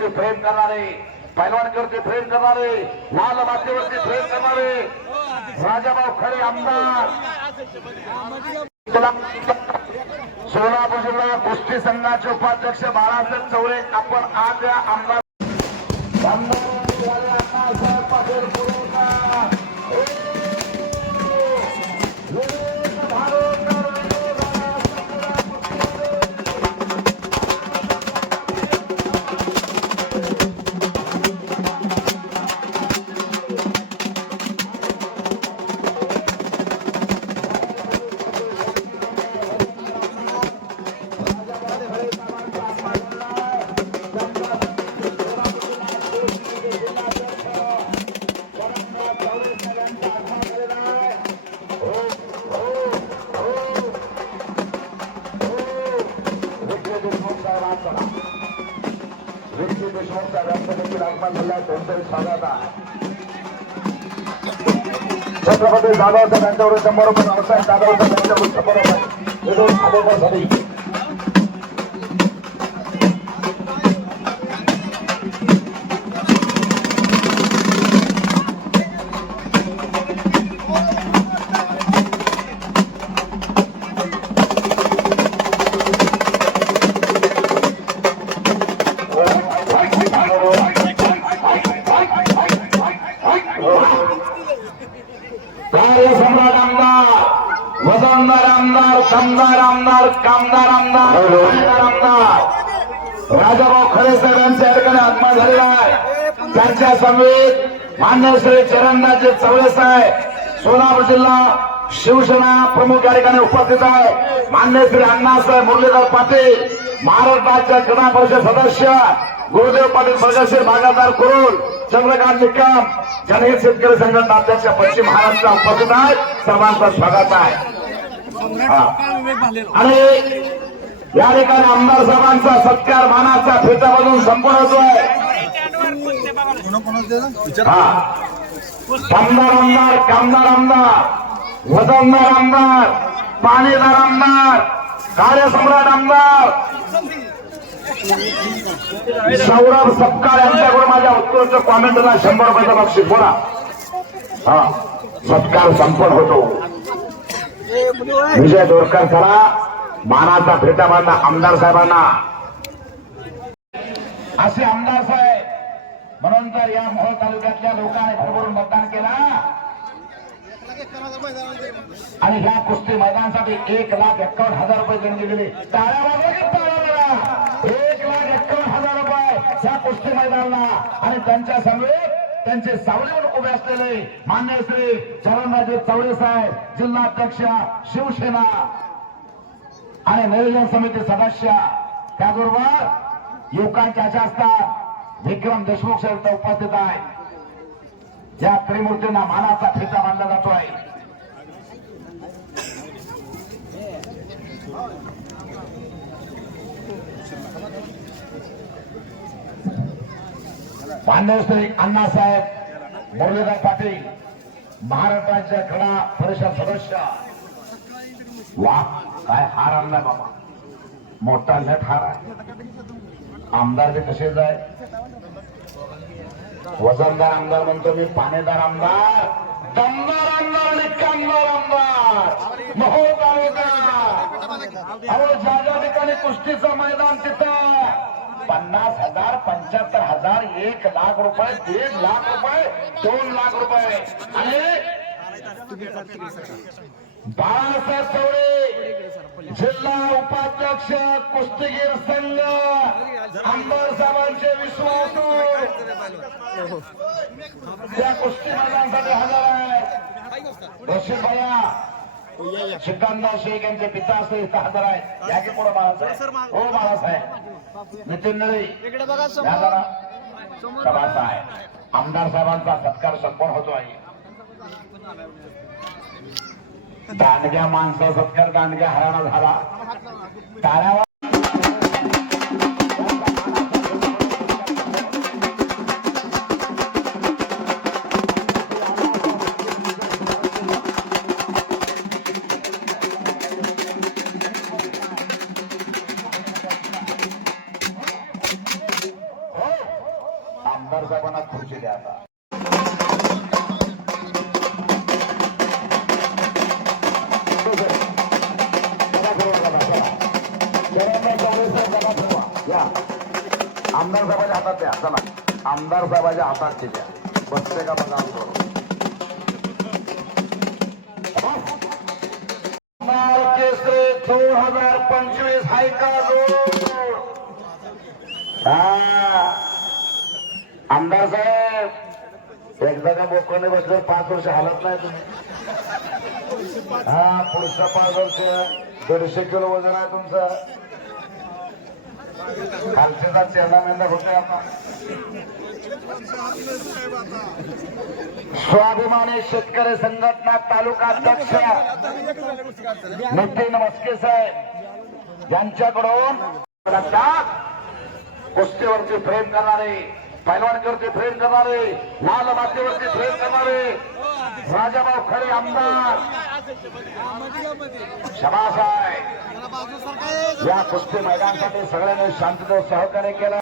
मातीवरती प्रेम करणारे पैलवानकीवरती प्रेम करणारे लाल मातीवरती प्रेम करणारे राजाभाऊ खरे आमदार. सोलापूर जिल्हा कुस्ती संघाचे उपाध्यक्ष बाळासाहेब चवळे आपण आज या आमदार विजय देशमुख साहेबांचं देखील आगमन झालं आहे त्यांचंही स्वागत आहे छत्रपती जाधव साहेब यांच्यावर शंभर रुपये व्यवसाय जाधव साहेब यांच्यावर शंभर रुपये आमदार कामदार आमदार कामदार आमदार आमदार राजाभाऊ खरे साहेब यांच्या या ठिकाणी आत्मा झालेला आहे. त्यांच्या समवेत मान्य श्री चरणनाथजी चवळे साहेब सोलापूर जिल्हा शिवसेना प्रमुख या ठिकाणी उपस्थित आहे. मान्य श्री अण्णासाहेब मुरलीधर पाटील महाराष्ट्राच्या क्रीडा परिषद सदस्य गुरुदेव पाटील प्रगतशील भागादार कुरुल चंद्रकांत निकम जनहित शेतकरी संघटना अध्यक्ष पश्चिम महाराष्ट्र उपस्थित आहेत. सर्वांचं स्वागत आहे. हा. आणि या ठिकाणी आमदार साहेबांचा सत्कार मानाचा फेटा बनवून संपन्न होतोय. हा. कामदार आमदार कामदार आमदार वजनदार आमदार पाणीदार आमदार कार्यसम्राट आमदार. सौरभ सपकाळ यांच्याकडून माझ्या उत्कृष्ट कॉमेंटला शंभर रुपयाचा बक्षीस बोला. हा. सत्कार संपन्न होतो. विजय दोरकर चला. मानाचा फेटा बांधला आमदार साहेबांना. असे आमदार साहेब म्हणून जर या मोहोळ तालुक्यातल्या लोकांनी भरभरून मतदान केला. आणि ह्या कुस्ती मैदानासाठी एक लाख एक्कावन्न हजार रुपये देण्यात गेले टाळ्या एक लाख एक्कावन्न हजार रुपये ह्या कुस्ती मैदानाला. आणि त्यांच्या समवेत त्यांचे सावलीवर उभे असलेले मान्य श्री चरणराजे चवळे साहेब जिल्हाध्यक्ष शिवसेना आणि नियोजन समिती सदस्य त्याबरोबर युवकांच्या अशा असतात विक्रम देशमुख साहेब उपस्थित आहे या त्रिमूर्तींना मानाचा ठेचा बांधला जातो आहे. मान्यश्री अण्णासाहेब मुरलीधर पाटील महाराष्ट्राच्या क्रीडा परिषद सदस्य. वा काय हार आणलाय बाबा. मोठा लट हार आहे. आमदार ते कसे जाय वजनदार आमदार म्हणतो मी पाणीदार आमदार. दमदार आमदार आणि कामदार आमदार. महो तालुका अहो ज्या ज्या ठिकाणी कुस्तीचं मैदान तिथं पन्नास हजार पंच्याहत्तर हजार एक लाख रुपये दीड लाख रुपये दोन लाख रुपये. आणि बाळासाहेब चौरे जिल्हा उपाध्यक्ष कुस्तीगीर संघ आमदार साहेबांचे विश्वासू त्या कुस्ती मैदानासाठी हजर आहे रशीद भैया सिकंदर शेख यांचे पिता आहेत. या की पुढे बाळासाहेब? हो बाळासाहेब. नितीन नळे. आहे आमदार साहेबांचा सत्कार संपन्न होतो आहे. दांडग्या माणसा सत्कार दांडग्या हराणा झाला. आमदार साहेबांना खुर्ची द्या आता. आमदार साहेबाच्या हातात द्या. चला. आमदार साहेबाच्या हातात ते द्या. बसते का बघा आमदार दोन हजार पंचवीस हाय का हा. आमदार साहेब एकदा का बोकाने बसल्यावर पाच वर्ष हालत नाही तुम्ही. हा पुढच्या पाच वर्ष दीडशे किलो वजन आहे तुमचं. खालचेचा चेहरा मेंदा होते आपण स्वाभिमानी शेतकरी संघटना तालुका अध्यक्ष नितीन मस्के साहेब यांच्याकडून कुस्तीवरती प्रेम करणारे पैलवानकीवरती प्रेम करणारे लाल मातीवरती प्रेम करणारे राजाभाऊ खरे आमदार. शबास या कुस्ती मैदानासाठी सगळ्यांनी शांततेत सहकार्य केलं.